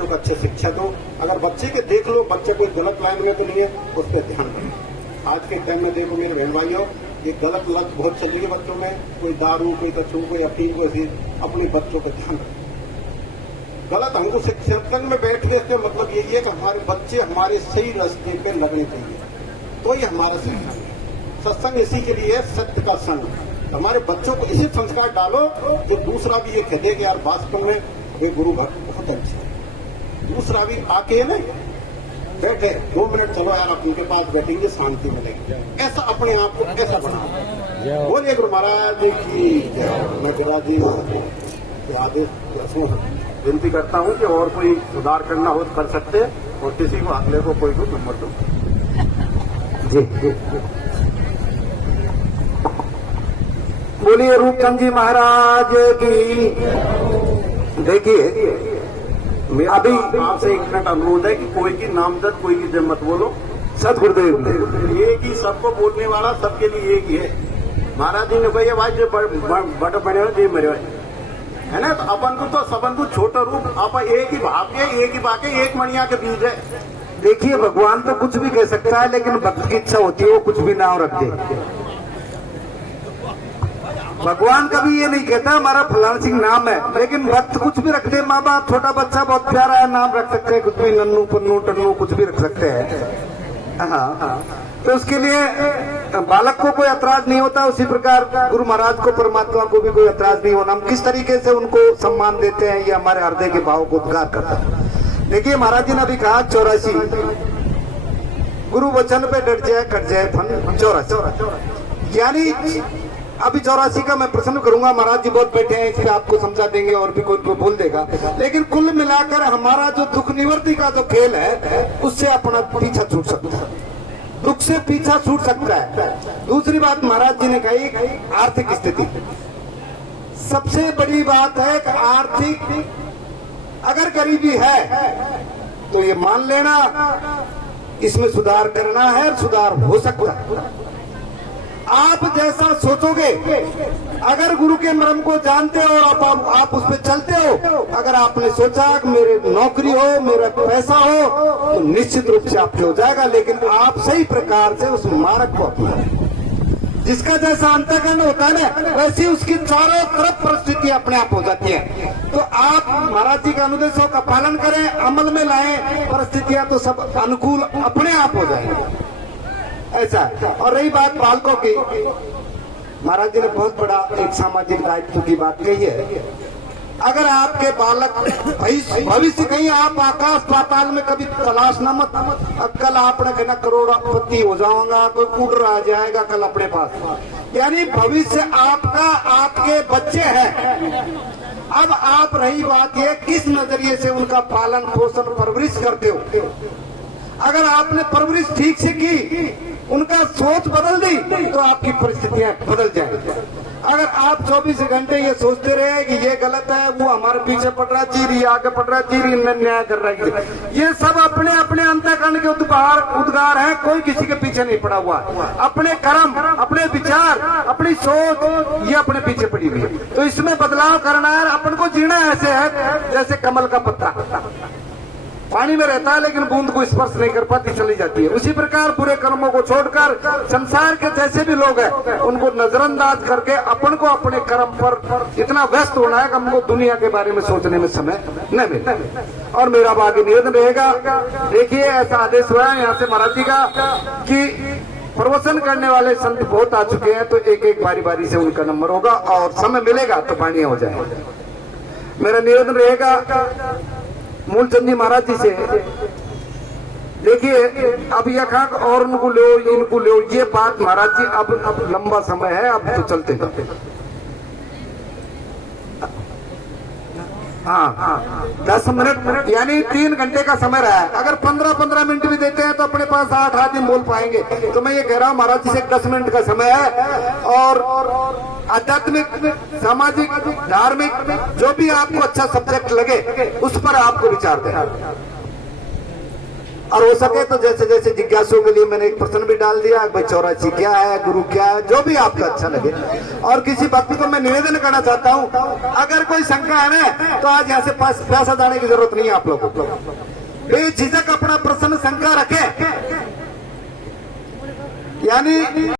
बच्चों को अच्छे शिक्षा दो। अगर बच्चे के देख लो बच्चे कोई गलत लाइन में तो नहीं है, उस पर ध्यान दो। आज के टाइम में देखो मेरे बहन भाइयों, ये गलत लत बहुत चल रही है बच्चों में, कोई दारू, कोई कछू, कोई अफीम, कोई अपने बच्चों को ध्यान रखो। गलत हमको शिक्षण में बैठ गए थे, मतलब यही है कि हमारे बच्चे हमारे सही रास्ते पे लगने चाहिए, तो ये हमारा शिक्षण है। सत्संग इसी के लिए सत्य का संग। हमारे बच्चों को इसी संस्कार डालो जो दूसरा भी ये कहे कि यार वास्तव में वे गुरु भक्त बहुत अच्छे हैं। दूसरा भी आके ना बैठे 2 मिनट, चलो यार आप उनके पास बैठेंगे, शांति मिलेगी। ऐसा अपने आप को ऐसा बनाओ। बोलिए गुरु महाराज की जय। मैं विराजी तो आदेश विनती करता हूँ कि और कोई सुधार करना हो तो कर सकते हैं, और किसी को अगले को कोई नंबर दो जी। बोलिए रूपचंद जी महाराज की। देखिए अभी आपसे 1 मिनट अनुरोध है कि कोई की नामजद, कोई की जय मत बोलो। सतगुरुदेव एक ही सबको बोलने वाला, सबके लिए एक ही है। महाराज जी ने भैया भाई जो बड़े बड़े हो जी मरे है ना, तो अपन को तो सबन को छोटा रूप, आप एक ही भाव के, एक ही बाके, एक मणिया के बीज है। देखिए भगवान तो कुछ भी कह सकता है, लेकिन भक्त की इच्छा होती है वो कुछ भी नाम रख दे। भगवान कभी ये नहीं कहता हमारा फलाना सिंह नाम है, लेकिन भक्त कुछ भी रख दे। माँ बाप, छोटा बच्चा बहुत प्यारा है, नाम रख सकते हैं कुछ भी, नन्नू पन्नू टन्नू कुछ भी रख सकते हैं। हाँ, तो उसके लिए बालक को कोई ऐतराज नहीं होता। उसी प्रकार गुरु महाराज को, परमात्मा को भी कोई ऐतराज नहीं होना। हम किस तरीके से उनको सम्मान देते हैं, ये हमारे हृदय के भाव को उद्गार करता है। देखिए महाराज जी ने अभी कहा 84 गुरु वचन पे डट जाए कट जाए फन 84, यानी अभी 84 का मैं प्रश्न करूंगा। महाराज जी बहुत बैठे हैं, इसलिए आपको समझा देंगे और भी कोई बोल देगा, लेकिन कुल मिलाकर हमारा जो दुख निवृत्ति का जो खेल है उससे अपना पीछा छूट सकता है, दुख से पीछा छूट सकता है। दूसरी बात महाराज जी ने कही आर्थिक स्थिति। सबसे बड़ी बात है कि आर्थिक अगर गरीबी है तो ये मान लेना इसमें सुधार करना है, सुधार हो सकता है। आप जैसा सोचोगे, अगर गुरु के मर्म को जानते हो और आप उस पर चलते हो, अगर आपने सोचा कि मेरे नौकरी हो, मेरा पैसा हो, तो निश्चित रूप से आपके हो जाएगा। लेकिन आप सही प्रकार से उस मार्ग को अपनाएं। जिसका जैसा अंतःकरण होता है ना, वैसी उसकी चारों तरफ परिस्थिति अपने आप हो जाती है। तो आप महाराज जी के अनुदेशों का पालन करें, अमल में लाएं, परिस्थितियां तो सब अनुकूल अपने आप हो जाएंगी। ऐसा। और रही बात बालकों की, महाराज जी ने बहुत बड़ा एक सामाजिक दायित्व की बात कही है। अगर आपके बालक भविष्य कहीं आप आकाश पाताल में कभी तलाश न मत, कल आपने कहना करोड़पति हो जाऊंगा, कोई कूड़ आ जाएगा कल अपने पास। यानी भविष्य आपका, आपके बच्चे हैं। अब आप रही बात ये किस नजरिए से उनका पालन पोषण परवरिश करते हो। अगर आपने परवरिश ठीक से की, उनका सोच बदल दी, तो आपकी परिस्थितियां बदल जाएंगी। अगर आप 24 घंटे ये सोचते रहे कि ये गलत है, वो हमारे पीछे पड़ रहा, चीरी आगे पड़ रहा, चीरी न्याय कर रहा है, ये सब अपने अपने अंतःकरण के उद्गार है। कोई किसी के पीछे नहीं पड़ा हुआ। अपने कर्म, अपने विचार, अपनी सोच ये अपने पीछे पड़ी हुई है। तो इसमें बदलाव करना है। अपन को जीना ऐसे है जैसे कमल का पत्ता पानी में रहता है, लेकिन बूंद को स्पर्श नहीं कर पाती, चली जाती है। उसी प्रकार बुरे कर्मों को छोड़कर संसार के जैसे भी लोग हैं उनको नजरअंदाज करके अपन को अपने कर्म पर इतना व्यस्त होना है कि हमको दुनिया के बारे में सोचने में समय न मिले। और मेरा बाकी निवेदन रहेगा, देखिए ऐसा आदेश हुआ है यहाँ से महाराज जी का कि प्रवचन करने वाले संत बहुत आ चुके हैं, तो एक एक बारी बारी से उनका नंबर होगा और समय मिलेगा तो पानी हो जाएगा। मेरा निवेदन रहेगा मूलचंद जी महाराज जी से, देखिए अब यह और उनको लो, इनको लो, ये बात महाराज जी अब लंबा समय है, अब तो चलते जाते। हाँ 10 मिनट यानी 3 घंटे का समय रहा है। अगर 15-15 मिनट भी देते हैं तो अपने पास 8 आदमी बोल पाएंगे। तो मैं ये कह रहा हूँ महाराज जी से 10 मिनट का समय है, और आध्यात्मिक, सामाजिक, धार्मिक जो भी आपको अच्छा सब्जेक्ट लगे उस पर आपको विचार दें। और हो सके तो जैसे जैसे जिज्ञासुओं के लिए मैंने एक प्रश्न भी डाल दिया, भाई 84 क्या है, गुरु क्या है, जो भी आपका अच्छा लगे। और किसी भक्ति को मैं निवेदन करना चाहता हूं, अगर कोई शंका है ना तो आज यहाँ से पैसा जाने की जरूरत नहीं है आप लोगों को। बेझिझक अपना प्रश्न शंका रखें, यानी